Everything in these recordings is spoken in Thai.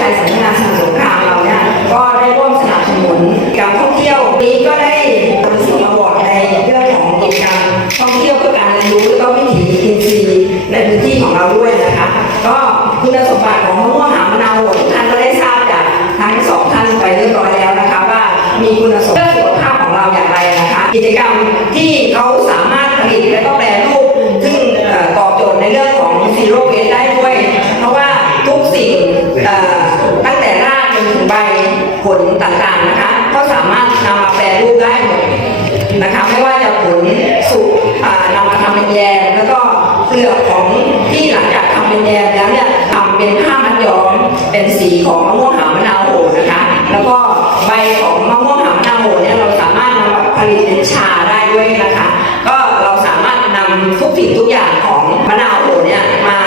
การสัญญาสมุทรสงครามเราเนี่ยก็ได้ร่วมสนับสนุนการท่องเที่ยวนี้ก็ได้ประสบอวอร์ดในเรื่องของกิจกรรมท่องเที่ยวเพื่อการเรียนรู้แล้วก็วิถีอินทรีย์ในพื้นที่ของเราด้วยนะคะก็คุณสมบัติของมะม่วงหามะนาวทุกท่านก็ได้ทราบจากทั้งสองท่านไปเรียบร้อยแล้วนะคะว่ามีคุณสมบัติเพื่อสุขภาพของเราอย่างไรนะคะ กิจกรรมที่เขาสามารถผลิตและก็แปรรูป ผลต่างๆนะคะก็สามารถนำมาแปรรูปได้หมดนะคะไม่ว่าจะผลสุกนำมาทำเป็นแยมแล้วก็เปลือกของที่หลังจากทำเป็นแยมแล้วเนี่ยทำเป็นผ้ามัดย้อมเป็นสีของมะม่วงหาวมะนาวโหนะคะ แล้วก็ใบของมะม่วงหาวมะนาวโหเนี่ยเราสามารถนำมาผลิตเป็นชาได้ด้วยนะคะ ก็เราสามารถนำทุกสิ่งทุกอย่างของมะนาวโหเนี่ยมา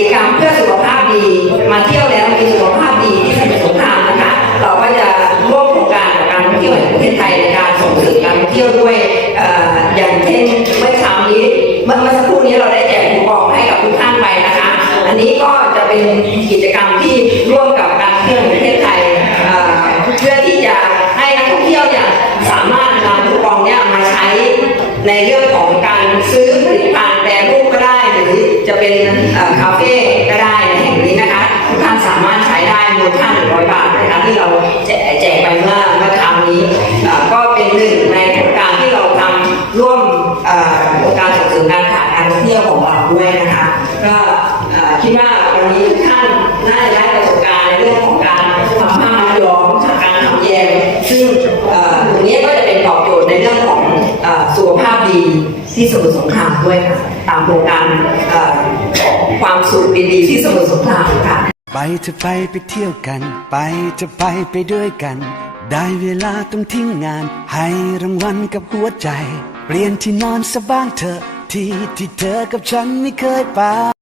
จกรรมเพื่อสุขภาพดี มาเที่ยวแล้วมีสุขภาพดีที่สมุทรสงครามนะคะ เราก็จะร่วมโครงการกับการท่องเที่ยวแห่งประเทศไทยในการส่งเสริมการท่องเที่ยวด้วยอย่างเช่นเมื่อเช้านี้เมื่อสักครู่นี้เราได้แจกคูปองให้กับทุกท่านไปนะคะ อันนี้ก็จะเป็นกิจกรรมที่ร่วมกับการท่องเที่ยวแห่งประเทศไทยเพื่อที่จะให้นักท่องเที่ยวเนี่ยสามารถนำคูปองเนี่ยมาใช้ในเรื่องของการซื้อผลิตภัณฑ์แปรรูปก็ได้ รือจะเป็นคาเฟ่ก็ได้ในแห่งนี้นะคะทุกท่านสามารถใช้ได้มูลค่า100บาทนะคะที่เราแจกแจกไปเมื่อเมื่อคราวนี้ก็เป็นหนึ่งในโครงการที่เราทำร่วมโครงการส่งเสริมการขายการท่องเที่ยวของเราด้วยนะคะก็คิดว่าวันนี้ทุกท่านน่าจะได้ประสบการณ์ในเรื่องของการทำผ้ามัดย้อมการทำแยมซึ่งอ่อตรงนี้ก็จะเป็นตอบโจทย์ในเรื่องของอสุขภาพดีที่สมุทรสงครามด้วยค่ะ ตามโครงการความสุขดีๆที่สมุทรสงครามค่ะ ไปจะไปไปเที่ยวกัน ไปจะไปไปด้วยกัน ได้เวลาต้องทิ้งงาน ให้รางวัลกับหัวใจ เปลี่ยนที่นอนสะบ้างเถอะที่ที่เธอกับฉันไม่เคยไป